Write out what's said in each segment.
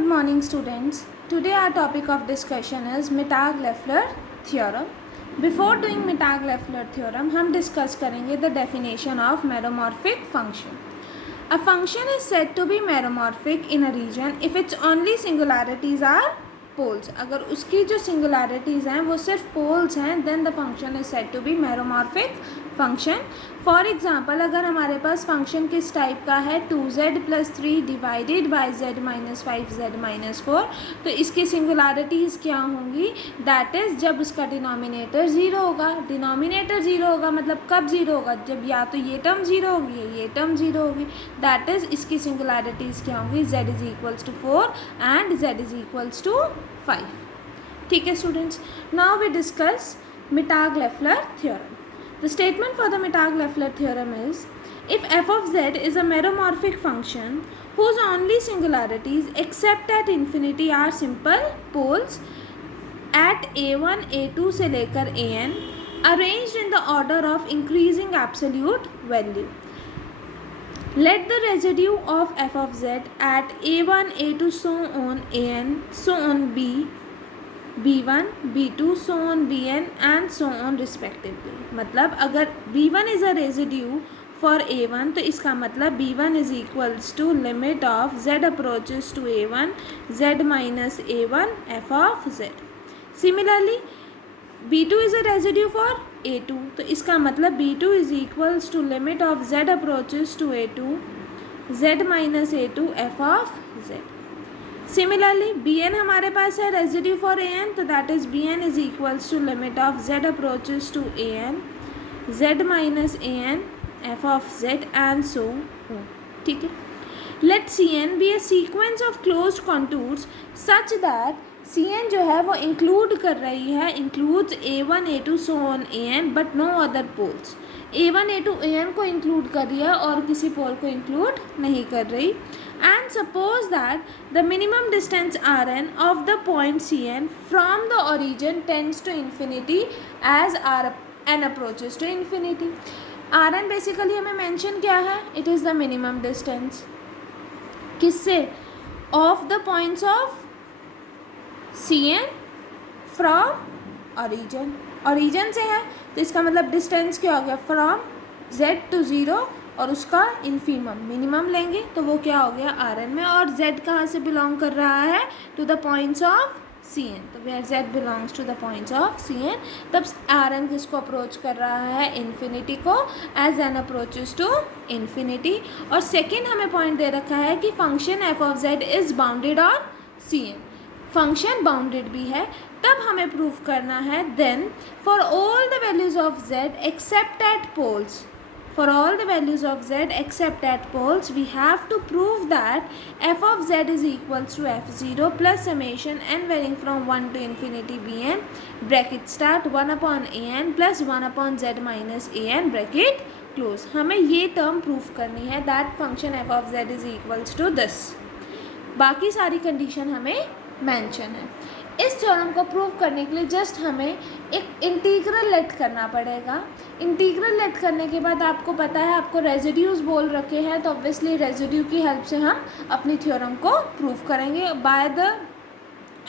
good morning students. Today our topic of discussion is Mittag-Leffler theorem. Before doing Mittag-Leffler theorem, हम discuss करेंगे the definition of meromorphic function. A function is said to be meromorphic in a region if its only singularities are poles. अगर उसकी जो singularities हैं वो सिर्फ poles हैं, then the function is said to be meromorphic function. For example अगर हमारे पास function किस टाइप का है 2z+3 डिवाइडेड बाई z-5z-4, तो इसकी सिंगुलरिटीज़ क्या होंगी, दैट इज़ जब उसका डिनोमिनेटर ज़ीरो होगा. डिनोमिनेटर ज़ीरो होगा मतलब कब ज़ीरो होगा, जब या तो ये टर्म ज़ीरो होगी या ये टर्म ज़ीरो होगी. दैट इज़ इसकी सिंगुलरिटीज़ क्या होंगी, z=4 एंड z=5. ठीक है students. Now we discuss Mittag-Leffler theorem. The statement for the Mittag-Leffler theorem is, if f of z is a meromorphic function whose only singularities except at infinity are simple poles at a1, a2 से लेकर an arranged in the order of increasing absolute value. Let the residue of f of z at a1, a2 so on an so on b1, b2 so on bn and so on respectively. मतलब अगर b1 is a residue for a1 तो इसका मतलब b1 is equals to limit of z approaches to a1 z minus a1 f of z. Similarly b2 is a residue for a2 तो इसका मतलब b2 is equals to limit of z approaches to a2 z minus a2 f of z. Similarly b n हमारे पास है residue for a n, तो that is b n is equals to limit of z approaches to a N Z minus a n f of z and so on. ठीक है. Let c n be a sequence of closed contours such that c n जो है वो include कर रही है, includes a one a two so on a N but no other poles. A one a two a n को include कर रही है और किसी पोल को इंक्लूड नहीं कर रही. And suppose that the minimum distance Rn of the point Cn from the origin tends to infinity as Rn approaches to infinity. Rn basically हमें mention क्या है, it is the minimum distance किससे, of the points of Cn from origin. origin से है तो इसका मतलब distance क्या हो गया, from z to 0 और उसका इन्फीमम मिनिमम लेंगे तो वो क्या हो गया आर एन में. और z कहाँ से बिलोंग कर रहा है, to the points of C N. तो where z belongs to the points of C N, तब आर एन किसको अप्रोच कर रहा है, इन्फिनिटी को, as N approaches to infinity. और सेकेंड हमें पॉइंट दे रखा है कि function F of z is bounded on C N. Function bounded भी है, तब हमें प्रूव करना है then for all the values of z except at poles. For all the values of z except at poles, we have to prove that f of z is equals to f0 plus summation n varying from 1 to infinity bn bracket start 1 upon an plus 1 upon z minus an bracket close. हमें ये term prove करनी है that function f of z is equals to this. बाकी सारी condition हमें mention है. इस theorem को प्रूव करने के लिए जस्ट हमें एक इंटीग्रल लेट करना पड़ेगा. इंटीग्रल लेट करने के बाद आपको पता है आपको रेजिड्यूज बोल रखे हैं, तो ऑब्वियसली रेजिड्यू की हेल्प से हम अपनी थ्योरम को प्रूव करेंगे by the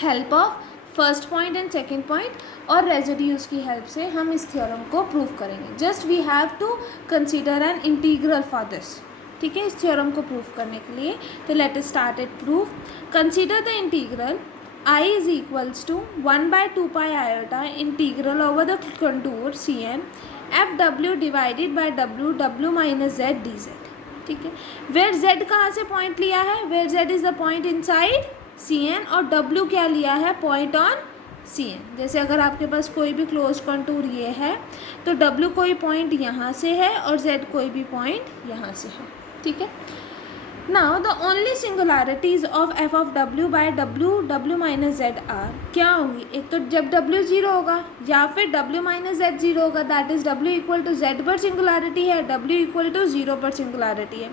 help of first point and second point, और रेजिड्यूज की हेल्प से हम इस थ्योरम को प्रूव करेंगे. Just we have to consider an integral for this. ठीक है, इस थ्योरम को प्रूव करने के लिए तो late us start it prove. Consider the integral I is equals to 1 by 2 pi iota integral over the contour Cn fw divided by w minus z dz. ठीक है, where z कहाँ से point लिया है, where z is the point inside Cn और w क्या लिया है, पॉइंट ऑन Cn. जैसे अगर आपके पास कोई भी क्लोज कंटूर ये है तो w कोई पॉइंट यहाँ से है और z कोई भी पॉइंट यहाँ से है. ठीक है. Now the only singularities of f of w by w minus z are क्या होंगी, एक तो जब w ज़ीरो होगा या फिर w माइनस z ज़ीरो होगा, that is w equal to z पर सिंगुलरिटी है, w इक्वल टू 0 पर सिंगुलरिटी है.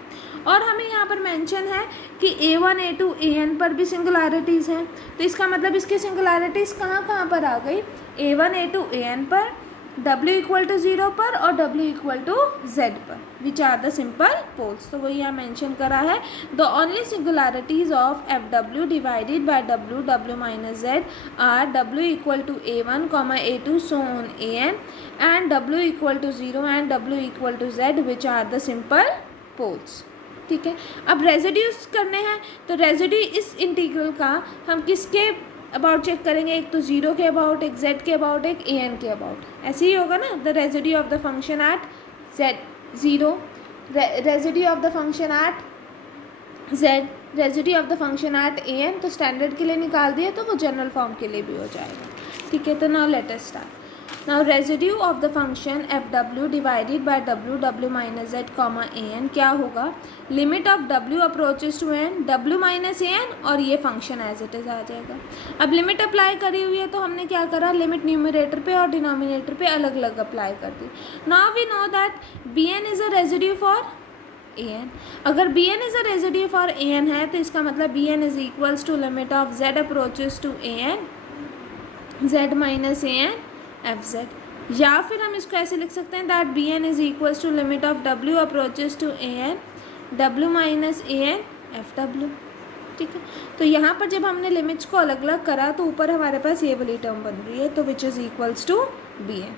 और हमें यहाँ पर मेंशन है कि a1 a2 an पर भी सिंगुलरिटीज़ हैं, तो इसका मतलब इसकी सिंगुलरिटीज़ कहाँ कहाँ पर आ गई, a1 a2 an पर W इक्वल टू 0 पर और W इक्वल टू Z पर, which are the simple poles. तो वही यहाँ मेंशन करा है, the only singularities of FW divided by W minus Z are W equal to A1, A2 so on AN and W equal to 0 and W equal to Z which are the simple poles. ठीक है, अब residues करने हैं, तो residue इस integral का हम किसके अबाउट चेक करेंगे, एक तो 0 के अबाउट, एक Z के अबाउट, एक AN के अबाउट, ऐसे ही होगा ना। The residue of the function eight Z0, residue of the function eight Z, residue of the function eight AN, तो स्टैंडर्ड के लिए निकाल दिया तो वो जनरल फॉर्म के लिए भी हो जाएगा। ठीक है, तो now let us start. Now residue of the function FW divided by W minus Z comma AN क्या होगा, limit of W approaches to N, W minus AN और ये फंक्शन एज इट इज़ आ जाएगा। अब लिमिट अप्लाई करी हुई है तो हमने क्या करा, लिमिट न्यूमरेटर पे और डिनोमिनेटर पे अलग अलग अप्लाई कर दी। Now we know that Bn is a residue for AN। अगर Bn is a residue for AN है तो इसका मतलब Bn is equals to limit of Z approaches to AN, Z minus AN FZ, या फिर हम इसको ऐसे लिख सकते हैं that Bn is equals to limit of W approaches to AN, W minus AN FW। ठीक है, तो यहाँ पर जब हमने लिमिट्स को अलग अलग करा तो ऊपर हमारे पास ये वाली टर्म बन रही है, तो which is equals to Bn।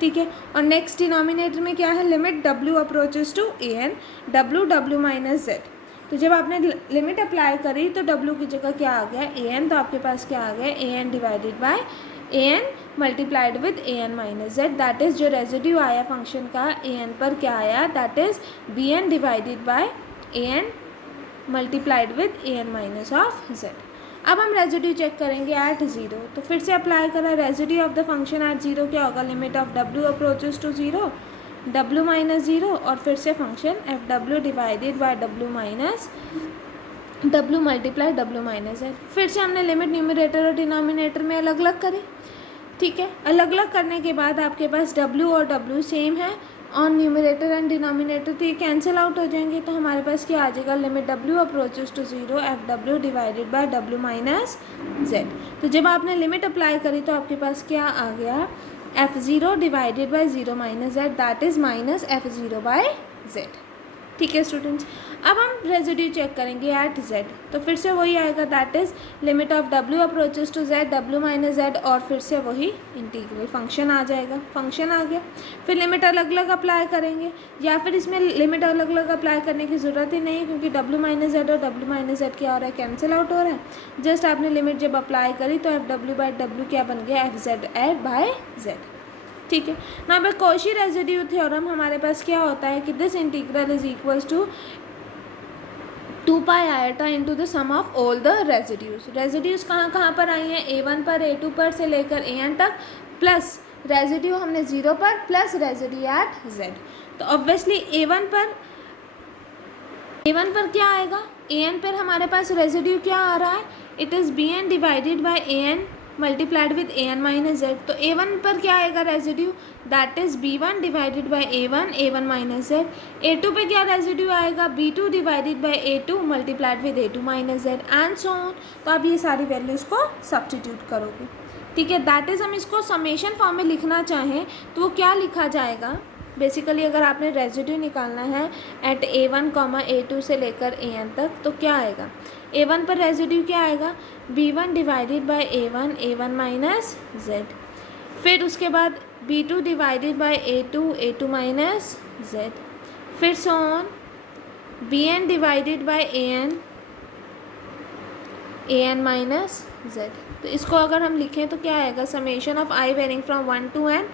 ठीक है, और नेक्स्ट डिनोमिनेटर में क्या है, limit W approaches to AN, W minus Z। तो जब आपने लिमिट अप्लाई करी तो W की जगह क्या आ गया, AN, तो आपके पास क्या आ गया, AN divided by AN multiplied with AN minus Z, that is जो रेजिड्यू आया फंक्शन का AN पर क्या आया, that is Bn divided by AN multiplied with AN minus of Z। अब हम रेजिड्यू चेक करेंगे एट 0, तो फिर से अप्लाई करा, residue of the function at 0 क्या होगा, limit of W approaches to 0, W minus 0 और फिर से function FW divided by W minus W multiply W minus Z। फिर से हमने लिमिट न्यूमरेटर और डिनोमिनेटर में अलग अलग करी। ठीक है, अलग अलग करने के बाद आपके पास W और W सेम है ऑन न्यूमरेटर एंड डिनोमिनेटर, तो ये कैंसिल आउट हो जाएंगे। तो हमारे पास क्या आ जाएगा, limit W approaches to 0 FW divided by W minus Z। तो जब आपने लिमिट अप्लाई करी तो आपके पास क्या आ गया, F0 divided by 0 minus Z, that is minus F0 by Z। ठीक है स्टूडेंट्स, अब हम रेजिड्यू चेक करेंगे एट Z, तो फिर से वही आएगा, that is limit of W approaches to Z, W minus Z और फिर से वही इंटीग्रल फंक्शन आ जाएगा, फंक्शन आ गया। फिर लिमिट अलग अलग अप्लाई करेंगे, या फिर इसमें लिमिट अलग अलग अप्लाई करने की ज़रूरत ही नहीं, क्योंकि W माइनस Z और W माइनस Z क्या हो रहा है, कैंसिल आउट हो रहा है। जस्ट आपने लिमिट जब अप्लाई करी तो FW बाय W क्या बन गया, FZ एड बाय Z। ठीक है, ना बाय कॉची रेजिड्यू थ्योरम हमारे पास क्या होता है कि this integral is equals to 2 pi iota into the sum of all the residues. Residues कहाँ कहाँ पर आई हैं, A1 पर, A2 पर से लेकर AN तक, प्लस रेजिड्यू हमने 0 पर, प्लस रेजिड्यू एट Z। तो ऑब्वियसली A1 पर क्या आएगा, AN पर हमारे पास रेजिड्यू क्या आ रहा है, it is Bn divided by AN multiplied with AN minus Z। तो A1 पर क्या आएगा residue, that is B1 divided by A1 minus Z। A2 पे क्या रेजिड्यू आएगा, B2 divided by A2 multiplied with A2 minus Z and so on. तो आप ये सारी वैल्यूज़ को सब्स्टिट्यूट करोगे। ठीक है, दैट इज़ हम इसको समेशन फॉर्म में लिखना चाहें तो वो क्या लिखा जाएगा, बेसिकली अगर आपने रेजिड्यू निकालना है एट A1 A2 से लेकर AN तक, तो क्या आएगा, A1 पर रेजिड्यू क्या आएगा, B1 divided by A1 minus Z। फिर उसके बाद B2 divided by A2 minus Z। फिर so on Bn divided by AN minus Z। तो इसको अगर हम लिखें तो क्या आएगा, summation of I varying from 1 to N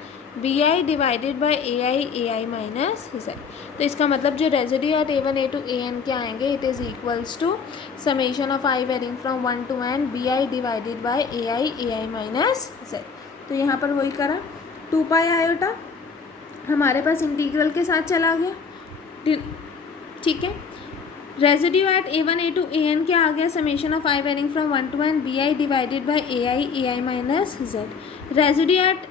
BI divided by AI minus Z। तो इसका मतलब जो residue eight A1 A2 AN क्या आएंगे, it is equals to summation of I varying from 1 to N BI divided by AI minus Z। तो यहाँ पर वही करा, 2 पाई आयोटा हमारे पास इंटीग्रल के साथ चला गया। ठीक है, residue eight A1 A2 AN क्या आ गया, summation of I varying from 1 to N BI divided by AI minus Z। Residue at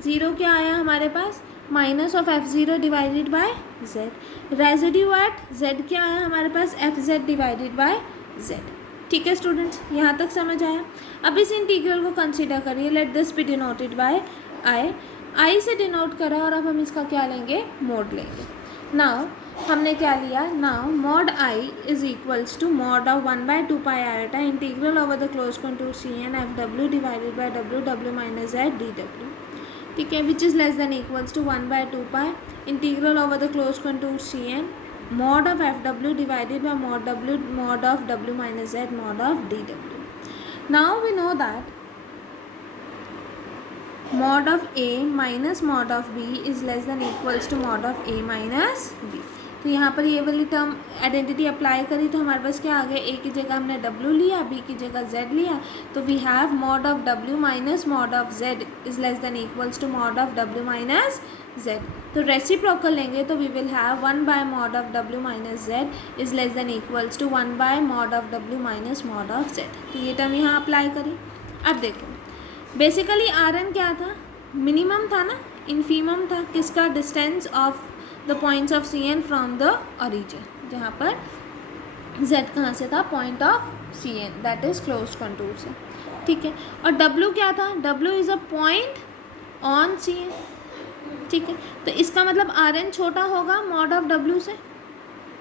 0 क्या आया हमारे पास, minus of F0 divided by Z। Residue at Z क्या आया हमारे पास, FZ डिवाइडेड बाय Z। ठीक है स्टूडेंट्स, यहाँ तक समझ आया। अब इस इंटीग्रल को कंसीडर करिए, let this B denoted by I। आई से डिनोट करा और अब हम इसका क्या लेंगे, मोड लेंगे. नाउ हमने क्या लिया, now mod I is equals to mod of 1/2 pi iota integral over the close contour C N F W divided by W W minus Z D W. ठीक है, which is less than equals to 1/2 pi integral over the close contour C N mod of F W divided by mod of w minus z mod of d w. Now we know that mod of a minus mod of b is less than equals to mod of a minus b. तो यहाँ पर ये वाली term identity apply करी तो हमारे पास क्या आ गया, a की जगह हमने w लिया, b की जगह z लिया, तो we have mod of w minus mod of z is less than equals to mod of w minus z. तो रेसिप्रोकल लेंगे तो we will have 1/mod of w minus z is less than equals to 1/mod of w minus mod of z. तो ये term यहाँ apply करी. अब देखो basically are N क्या था, मिनिमम था ना, इन्फीमम था किसका, distance of the points of C n from the origin, जहाँ पर z कहाँ से था, point of C n that is close contour से. ठीक है, और w क्या था, w is a point on C n. ठीक है, तो इसका मतलब आर एन छोटा होगा मॉड ऑफ w से.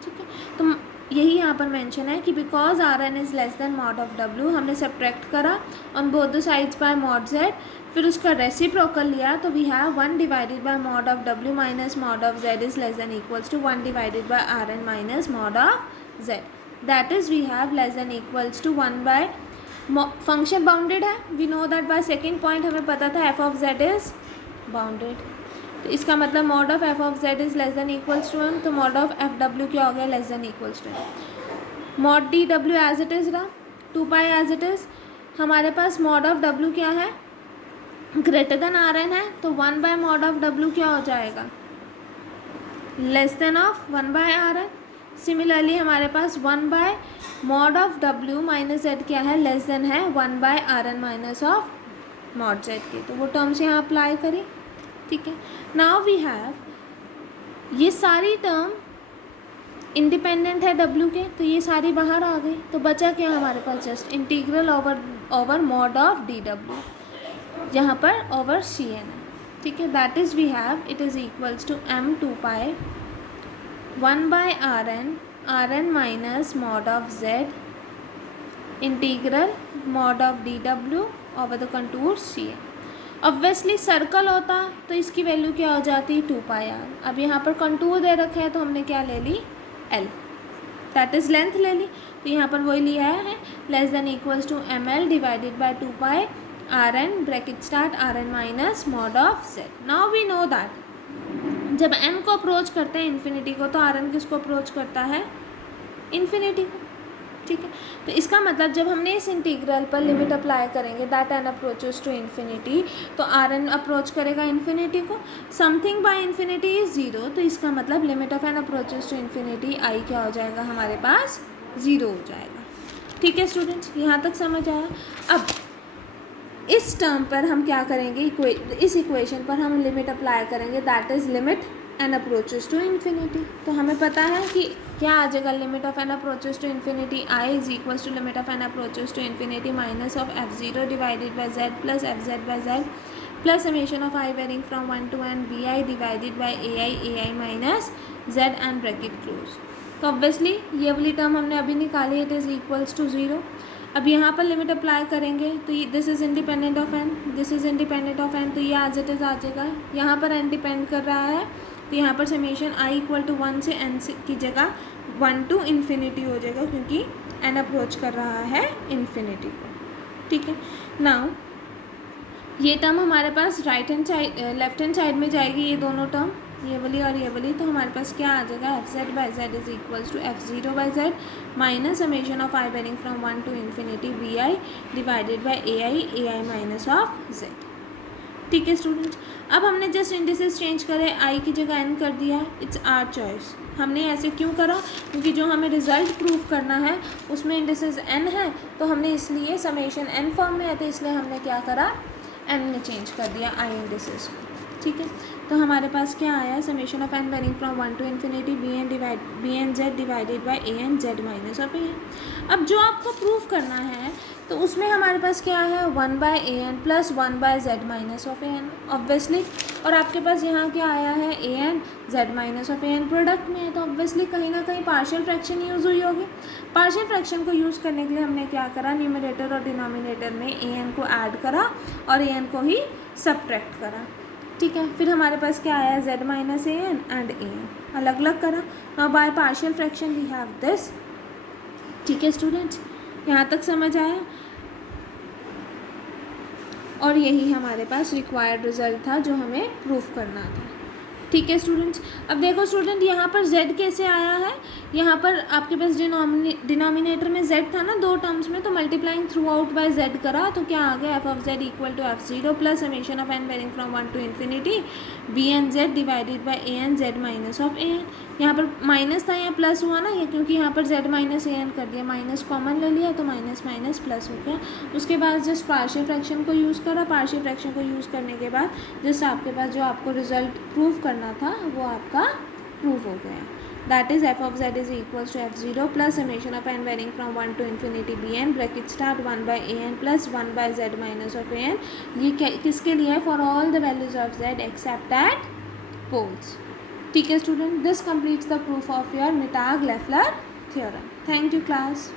ठीक है, तो यही यहाँ पर मेंशन है कि because r n is less than mod of w, हमने सब्ट्रैक्ट करा on both the sides by mod z, फिर उसका रेसिप्रोकल लिया तो we have 1 divided by mod of w minus mod of z is less than equals to 1 divided by r n minus mod of z. That is we have less than equals to 1 by, function bounded है, we know that bye second point हमें पता था f of z is bounded. तो इसका मतलब mod of f of z is less than equals to 1, तो mod of f डब्ल्यू क्या हो गया, less than equals to 1. Mod d डब्ल्यू एज इट इज़ रहा, 2 पाई एज इट इज़. हमारे पास मॉड ऑफ w क्या है, ग्रेटर देन आर एन है, तो 1/mod ऑफ w क्या हो जाएगा, लेस देन ऑफ 1/आर एन. सिमिलरली हमारे पास 1/mod of w minus z क्या है, लेस देन है 1/आर N minus of mod z की. तो वो टर्म्स यहाँ अप्लाई करी. ठीक है, नाउ वी हैव ये सारी टर्म इंडिपेंडेंट है w के, तो ये सारी बाहर आ गई, तो बचा क्या हमारे पास, just integral over mod of D W, यहाँ पर ओवर सी एन है. ठीक है, that is we have it is equals to m 2 pi 1/आर N minus mod of z integral mod of D W over the contour C N. Obviously circle होता तो इसकी value क्या हो जाती, 2 पाई आर. अब यहाँ पर कंटूर दे रखे हैं तो हमने क्या ले ली, l, दैट इज़ लेंथ ले ली, तो यहाँ पर वही लिया है less than equals to m l divided by 2 pi r n bracket start r n minus mod of z. Now we know that जब m को अप्रोच करते हैं इन्फिनिटी को, तो आर एन किसको अप्रोच करता है, इन्फिनिटी को. ठीक है, तो इसका मतलब जब हमने इस इंटीग्रल पर लिमिट अप्लाई करेंगे that N approaches to infinity, तो आर एन अप्रोच करेगा इन्फिनिटी को. समथिंग बाय इन्फिनिटी इज 0, तो इसका मतलब limit of N approaches to infinity I क्या हो जाएगा, हमारे पास 0 हो जाएगा. ठीक है स्टूडेंट्स, यहाँ तक समझ आया. अब इस टर्म पर हम क्या करेंगे, इस इक्वेशन पर हम लिमिट अप्लाई करेंगे that is limit n approaches to infinity. तो हमें पता है कि क्या आ जाएगा, limit of N approaches to infinity I is equals to limit of N approaches to infinity minus of f0 divided by z plus fz by z plus summation of I varying from 1 to n bi divided by ai minus z and bracket close. तो obviously ये वाली term हमने अभी निकाली, it is equals to 0. अब यहाँ पर limit apply करेंगे तो ये this is independent of n, this is independent of n, तो ये एज इट इज़ आ जाएगा. यहाँ पर एन डिपेंड कर रहा है, तो यहाँ पर समेशन आई इक्वल टू 1 से n की जगह 1 to इन्फिनिटी हो जाएगा, क्योंकि n अप्रोच कर रहा है इन्फिनिटी को. ठीक है, नाउ ये टर्म हमारे पास right hand side left hand side में जाएगी, ये दोनों टर्म, ये वाली और ये वाली, तो हमारे पास क्या आ जाएगा, fz by z is equals to f0 by z minus summation of I varying from 1 to infinity bi divided by ai minus of z. ठीक है स्टूडेंट्स, अब हमने जस्ट इंडिसेस चेंज करे, आई की जगह n कर दिया, इट्स आर चॉइस. हमने ऐसे क्यों करा, क्योंकि जो हमें रिज़ल्ट प्रूफ करना है उसमें इंडिसेस n है, तो हमने इसलिए समेशन n फॉर्म में है, तो इसलिए हमने क्या करा, n में चेंज कर दिया आई इंडिसेस को. ठीक है, तो हमारे पास क्या आया, summation of n varying from 1 to infinity B n z divided by A N Z minus of A n. अब जो आपको प्रूफ करना है तो उसमें हमारे पास क्या है, 1 by A N plus 1 by Z minus of A N obviously, और आपके पास यहाँ क्या आया है, A N Z minus of A N product में है, तो ऑब्वियसली कहीं ना कहीं पार्शियल फ्रैक्शन यूज़ हुई होगी। पार्शियल फ्रैक्शन को यूज़ करने के लिए हमने क्या करा, न्यूमरेटर और डिनोमिनेटर में ए एन को ऐड करा और ए एन को ही सब्ट्रैक्ट करा, ठीक है। फिर हमारे पास क्या आया, z minus a n and a n अलग अलग करा। Now by partial fraction we have this, ठीक है स्टूडेंट्स, यहाँ तक समझ आया। और यही हमारे पास रिक्वायर्ड रिजल्ट था जो हमें प्रूफ करना था, ठीक है स्टूडेंट्स। अब देखो स्टूडेंट, यहाँ पर z कैसे आया है, यहाँ पर आपके पास डिनोमिनेटर में z था ना दो टर्म्स में, तो multiplying throughout by z करा तो क्या आ गया, f of z equal to f0 plus summation of n varying from 1 to infinity B n z divided by A N Z minus of A n. यहाँ पर minus था, यहाँ plus हुआ ना, ये क्योंकि यहाँ पर z माइनस ए एन कर दिया, माइनस कॉमन ले लिया तो माइनस माइनस प्लस हो गया। उसके बाद जस्ट पार्शियल फ्रैक्शन को यूज़ करा, पार्शियल फ्रैक्शन को यूज़ करने के बाद जस्ट आपके पास जो आपको रिजल्ट प्रूव करना था वो आपका प्रूव हो गया। That is F of Z is equals to f0 plus summation of n varying from 1 to infinity B N bracket start 1 by A N plus 1 by Z minus of A N. ये किसके लिए है, for all the values of z except at poles, ठीक है student. This completes the proof of your Mittag Leffler theorem. Thank you class.